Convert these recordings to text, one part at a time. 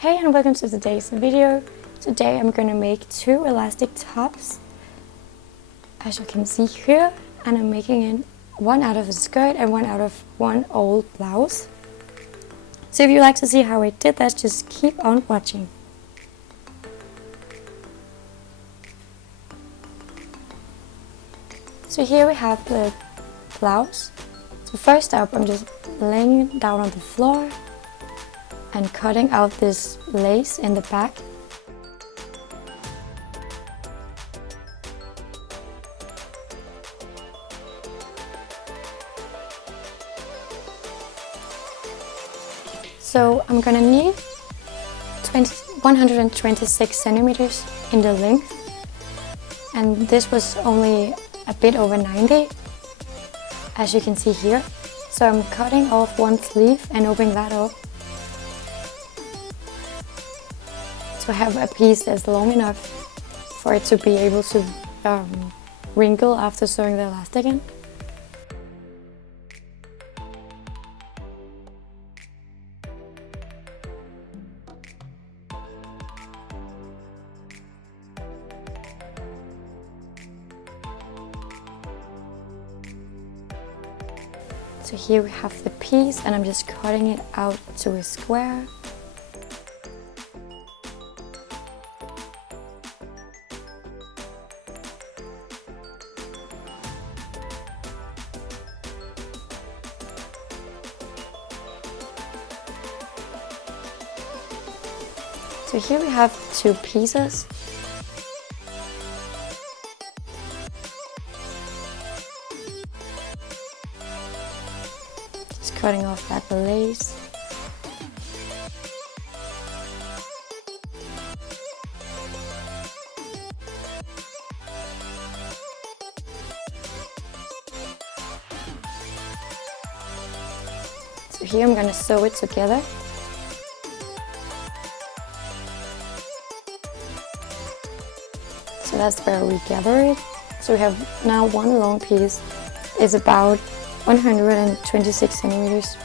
Hey and welcome to today's video. Today I'm gonna make two elastic tops, as you can see here, and I'm making it one out of a skirt and one out of one old blouse. So if you'd like to see how I did that, just keep on watching. So here we have the blouse. So first up, I'm just laying it down on the floor and cutting out this lace in the back. So I'm gonna need 126 centimeters in the length, and this was only a bit over 90, as you can see here. So I'm cutting off one sleeve and opening that up to have a piece that's long enough for it to be able to wrinkle after sewing the elastic in. So here we have the piece, and I'm just cutting it out to a square. So here we have two pieces. Just cutting off that lace. So here I'm going to sew it together. So that's where we gather it. So we have now one long piece is about 126 centimeters.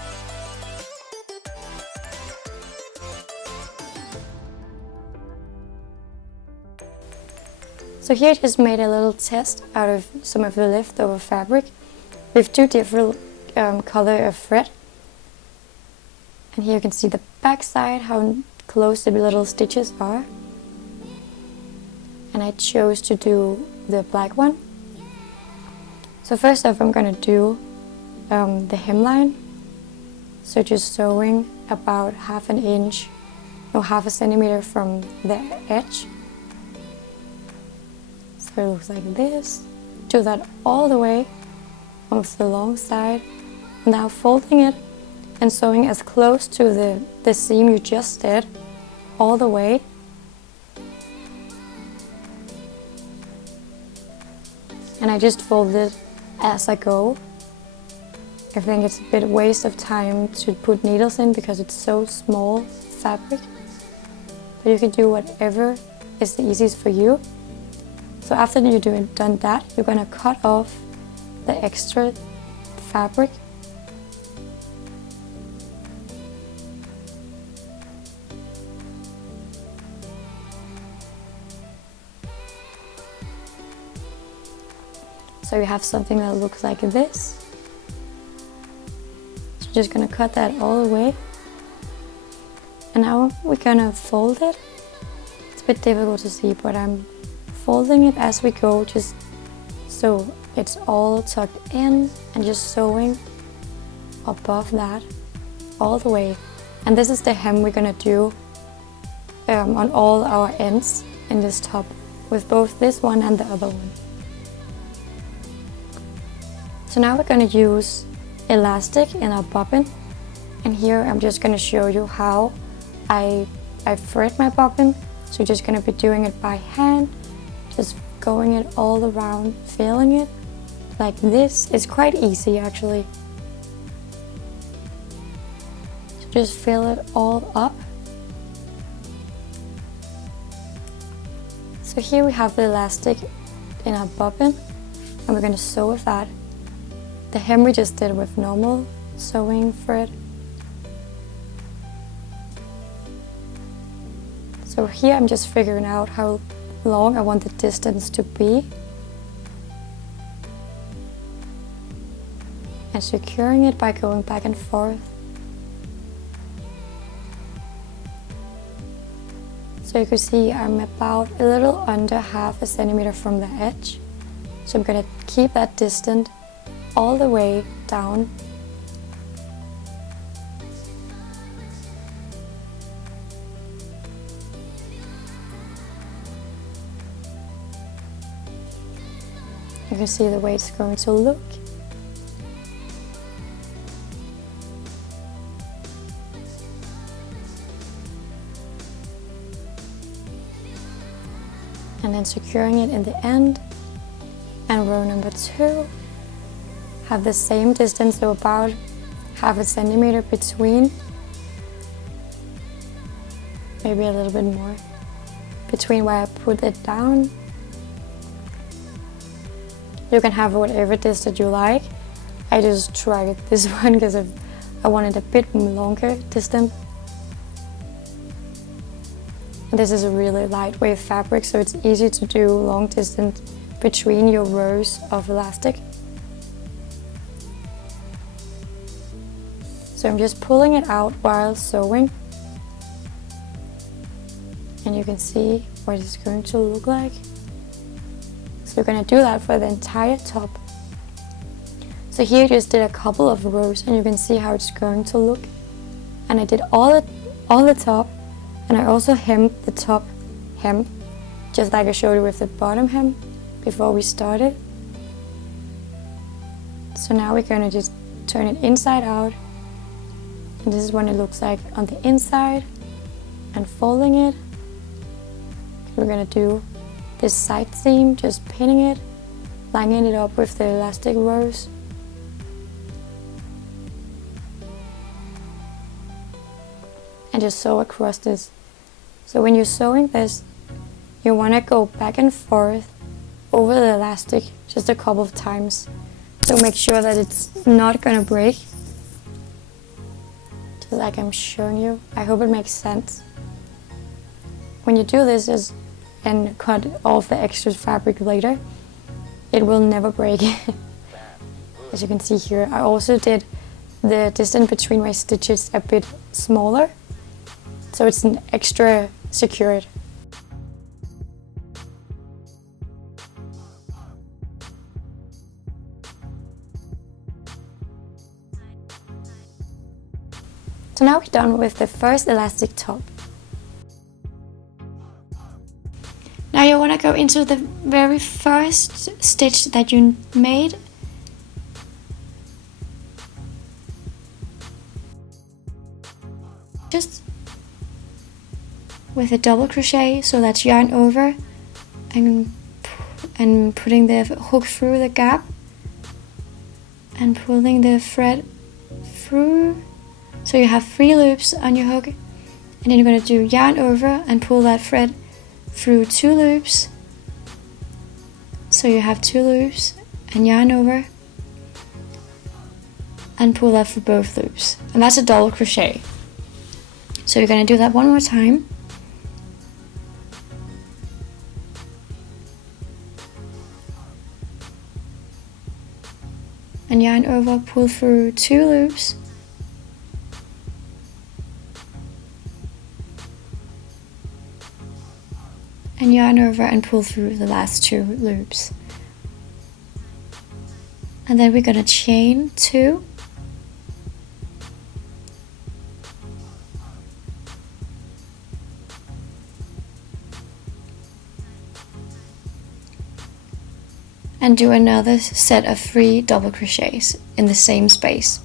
So here I just made a little test out of some of the leftover fabric with two different color of thread. And here you can see the back side, how close the little stitches are. And I chose to do the black one. So first off, I'm gonna do the hemline. So just sewing about half a centimeter from the edge. So it looks like this. Do that all the way on the long side. Now folding it and sewing as close to the seam you just did all the way. And I just fold it as I go. I think it's a bit waste of time to put needles in because it's so small fabric. But you can do whatever is the easiest for you. So after you've done that, you're gonna cut off the extra fabric. So you have something that looks like this. So just gonna cut that all the way. And now we're gonna fold it. It's a bit difficult to see, but I'm folding it as we go, just so it's all tucked in, and just sewing above that all the way. And this is the hem we're gonna do on all our ends in this top, with both this one and the other one. So now we're going to use elastic in our bobbin, and here I'm just going to show you how I thread my bobbin. So you're just going to be doing it by hand, just going it all around, filling it like this. It's quite easy actually. So just fill it all up. So here we have the elastic in our bobbin, and we're going to sew with that. The hem we just did with normal sewing thread. So here I'm just figuring out how long I want the distance to be. And securing it by going back and forth. So you can see I'm about a little under half a centimeter from the edge. So I'm going to keep that distance all the way down. You can see the way it's going to look. And then securing it in the end. And row number 2, have the same distance, so about half a centimeter between, maybe a little bit more, between where I put it down. You can have whatever distance you like. I just tried this one because I wanted a bit longer distance. And this is a really lightweight fabric, so it's easy to do long distance between your rows of elastic. So I'm just pulling it out while sewing. And you can see what it's going to look like. So you're going to do that for the entire top. So here I just did a couple of rows and you can see how it's going to look. And I did all the top, and I also hemmed the top hem, just like I showed you with the bottom hem before we started. So now we're going to just turn it inside out, and this is what it looks like on the inside, and folding it. We're going to do this side seam, just pinning it, lining it up with the elastic rows. And just sew across this. So when you're sewing this, you want to go back and forth over the elastic just a couple of times. So make sure that it's not going to break. Just like I'm showing you. I hope it makes sense. When you do this and cut off the extra fabric later, it will never break. As you can see here, I also did the distance between my stitches a bit smaller, so it's an extra secured. So now we're done with the first elastic top. Now you want to go into the very first stitch that you made. Just with a double crochet, so that's yarn over and putting the hook through the gap and pulling the thread through. So you have 3 loops on your hook, and then you're going to do yarn over and pull that thread through 2 loops. So you have 2 loops and yarn over and pull that through both loops, and that's a double crochet. So you're going to do that one more time. And yarn over, pull through 2 loops. And yarn over and pull through the last 2 loops. And then we're going to chain 2. And do another set of 3 double crochets in the same space.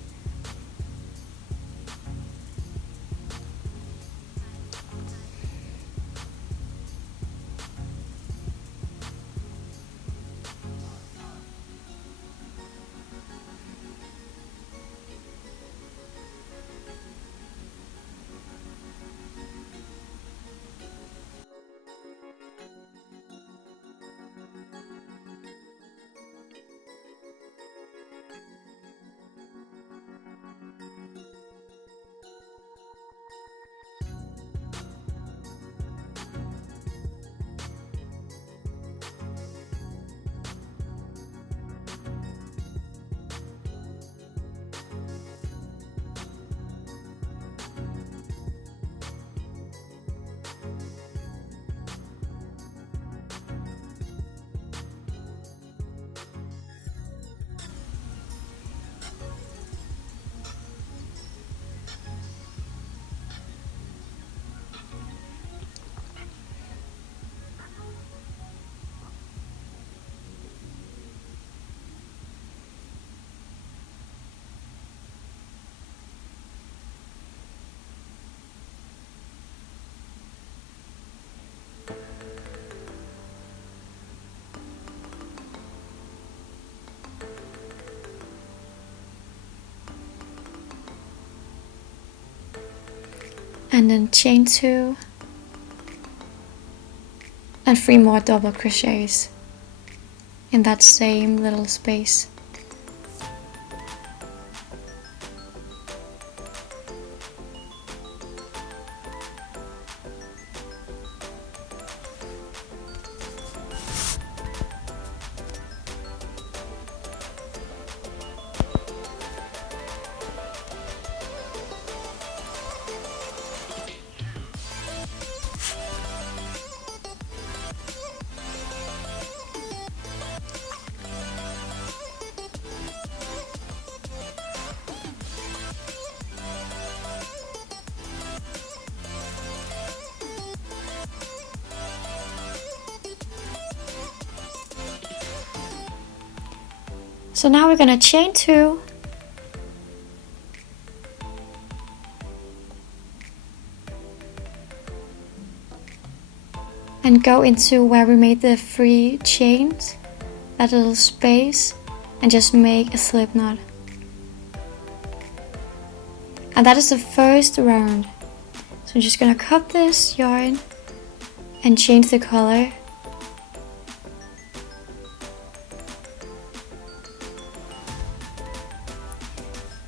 and then chain 2 and 3 more double crochets in that same little space. So now we're gonna chain 2 and go into where we made the 3 chains, that little space, and just make a slip knot. And that is the first round. So I'm just gonna cut this yarn and change the color.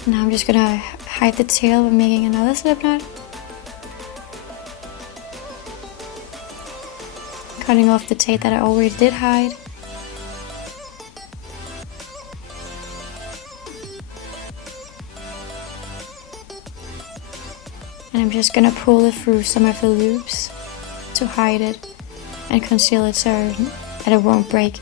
Now I'm just gonna hide the tail by making another slip knot. Cutting off the tail that I already did hide. And I'm just gonna pull it through some of the loops to hide it and conceal it so that it won't break.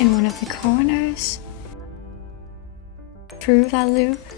In one of the corners, through that loop.